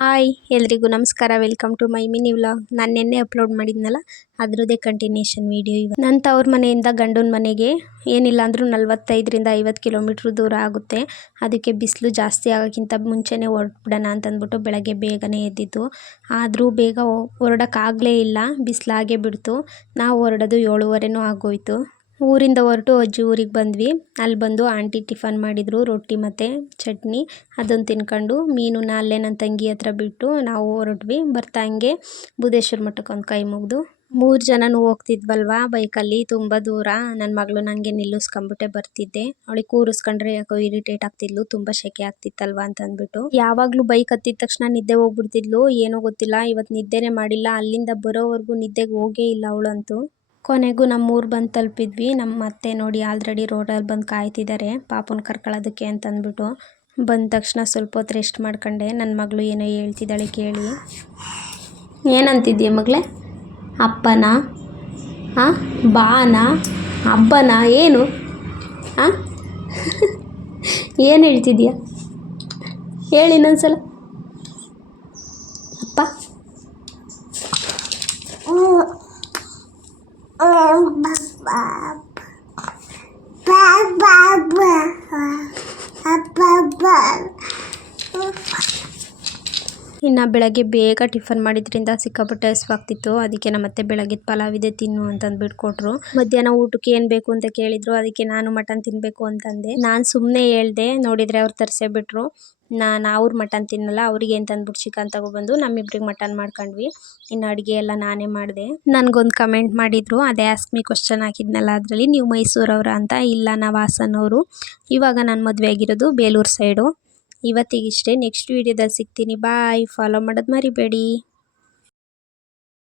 Hi ಎಲ್ರಿಗೂ ನಮಸ್ಕಾರ. Welcome to my mini vlog. ನಾನು ನಿನ್ನೆ ಅಪ್ಲೋಡ್ ಮಾಡಿದ್ನಲ್ಲ ಅದರದ್ದೇ ಕಂಟಿನ್ಯೂಷನ್ ವಿಡಿಯೋ. ನನ್ನ ತವ್ರ ಮನೆಯಿಂದ ಗಂಡನ ಮನೆಗೆ ಏನಿಲ್ಲ ಅಂದರೂ 45ರಿಂದ 50 ಕಿಲೋಮೀಟ್ರ್ ದೂರ ಆಗುತ್ತೆ. ಅದಕ್ಕೆ ಬಿಸಿಲು ಜಾಸ್ತಿ ಆಗೋಕ್ಕಿಂತ ಮುಂಚೆನೇ ಹೊರಟ್ಬಿಡೋಣ ಅಂತಂದ್ಬಿಟ್ಟು ಬೆಳಗ್ಗೆ ಬೇಗನೆ ಎದ್ದಿದ್ದು. ಆದರೂ ಬೇಗ ಹೊರಡೋಕ್ಕಾಗಲೇ ಇಲ್ಲ, ಬಿಸಿಲಾಗೇ ಬಿಡ್ತು. ನಾವು ಹೊರಡೋದು 7:30 ಆಗೋಯ್ತು. ಊರಿಂದ ಹೊರಟು ಅಜ್ಜಿ ಊರಿಗೆ ಬಂದ್ವಿ. ಅಲ್ಲಿ ಬಂದು ಆಂಟಿ ಟಿಫನ್ ಮಾಡಿದರು, ರೊಟ್ಟಿ ಮತ್ತು ಚಟ್ನಿ. ಅದನ್ನು ತಿನ್ಕೊಂಡು ಮೀನುನ ಅಲ್ಲೇ ನನ್ನ ತಂಗಿ ಹತ್ರ ಬಿಟ್ಟು ನಾವು ಹೊರಟ್ವಿ. ಬರ್ತಾ ಹಂಗೆ ಬುಧೇಶ್ವರ ಮಠಕ್ಕೆ ಒಂದು ಕೈ ಮುಗಿದು 3 ಜನನೂ ಹೋಗ್ತಿದ್ವಲ್ವಾ ಬೈಕಲ್ಲಿ, ತುಂಬ ದೂರ. ನನ್ನ ಮಗಳು ನನಗೆ ನಿಲ್ಲಿಸ್ಕೊಂಬಿಟ್ಟೆ ಬರ್ತಿದ್ದೆ. ಅವಳಿಗೆ ಕೂರಿಸ್ಕೊಂಡ್ರೆ ಯಾಕೋ ಇರಿಟೇಟ್ ಆಗ್ತಿದ್ಲು, ತುಂಬ ಸೆಕೆ ಆಗ್ತಿತ್ತಲ್ವ ಅಂತ ಅಂದ್ಬಿಟ್ಟು. ಯಾವಾಗಲೂ ಬೈಕ್ ಹತ್ತಿದ ತಕ್ಷಣ ನಿದ್ದೆ ಹೋಗ್ಬಿಡ್ತಿದ್ಲು, ಏನೋ ಗೊತ್ತಿಲ್ಲ ಇವತ್ತು ನಿದ್ದೆನೇ ಮಾಡಿಲ್ಲ. ಅಲ್ಲಿಂದ ಬರೋವರೆಗೂ ನಿದ್ದೆಗೆ ಹೋಗೇ ಇಲ್ಲ ಅವಳಂತೂ. ಕೊನೆಗೂ ನಮ್ಮ ಊರು ಬಂದು ತಲುಪಿದ್ವಿ. ನಮ್ಮ ಅತ್ತೆ ನೋಡಿ ಆಲ್ರೆಡಿ ರೋಡಲ್ಲಿ ಬಂದು ಕಾಯ್ತಿದ್ದಾರೆ ಪಾಪನ ಕರ್ಕೊಳ್ಳೋದಕ್ಕೆ ಅಂತಂದ್ಬಿಟ್ಟು. ಬಂದ ತಕ್ಷಣ ಸ್ವಲ್ಪ ಹೊತ್ತು ರೆಸ್ಟ್ ಮಾಡ್ಕೊಂಡೆ. ನನ್ನ ಮಗಳು ಏನೋ ಹೇಳ್ತಿದ್ದಾಳೆ ಕೇಳಿ. ಏನಂತಿದ್ದೀಯ ಮಗಳೇ? ಅಪ್ಪನಾ? ಹಾಂ, ಬಾನಾ? ಹಬ್ಬನಾ? ಏನು ಹಾಂ ಏನು ಹೇಳ್ತಿದ್ದೀಯ ಹೇಳಿ ಇನ್ನೊಂದ್ಸಲ. ಅಪ್ಪ ಇನ್ನು ಬೆಳಗ್ಗೆ ಬೇಗ ಟಿಫನ್ ಮಾಡಿದ್ರಿಂದ ಸಿಕ್ಕಾಪಟ್ಟೆ ಹಸಿವಾಗ್ತಿತ್ತು. ಅದಕ್ಕೆ ನಮ್ಮತ್ತೆ ಬೆಳಗ್ಗೆ ಪಲಾವ್ ಇದೆ ತಿನ್ನು ಅಂತಂದ್ಬಿಟ್ಟು ಕೊಟ್ಟರು. ಮಧ್ಯಾಹ್ನ ಊಟಕ್ಕೆ ಏನು ಬೇಕು ಅಂತ ಕೇಳಿದ್ರು, ಅದಕ್ಕೆ ನಾನು ಮಟನ್ ತಿನ್ನಬೇಕು ಅಂತಂದೆ. ನಾನು ಸುಮ್ಮನೆ ಹೇಳ್ದೆ, ನೋಡಿದರೆ ಅವ್ರು ತರಿಸೇ ಬಿಟ್ರು. ಅವ್ರು ಮಟನ್ ತಿನ್ನಲ್ಲ, ಅವ್ರಿಗೆ ಅಂತ ಅಂದ್ಬಿಟ್ಟು ಚಿಕನ್ ತಗೊಬಂದು ನಮ್ಮಿಬ್ರಿಗೆ ಮಟನ್ ಮಾಡ್ಕೊಂಡ್ವಿ. ಇನ್ನು ಅಡುಗೆ ಎಲ್ಲ ನಾನೇ ಮಾಡಿದೆ. ನನಗೊಂದು ಕಮೆಂಟ್ ಮಾಡಿದರು, ಅದೇ ಆಸ್ಕ್ ಮೀ ಕ್ವಶನ್ ಹಾಕಿದ್ನಲ್ಲ ಅದರಲ್ಲಿ, ನೀವು ಮೈಸೂರವ್ರ ಅಂತ. ಇಲ್ಲ, ನಾವು ಹಾಸನವರು. ಇವಾಗ ನಾನು ಮದುವೆ ಆಗಿರೋದು ಬೇಲೂರು ಸೈಡು. ಇವತ್ತಿಗಿಷ್ಟೇ, ನೆಕ್ಸ್ಟ್ ವೀಡಿಯೋದಲ್ಲಿ ಸಿಗ್ತೀನಿ. ಬಾಯ್. ಫಾಲೋ ಮಾಡೋದು ಮರಿಬೇಡಿ.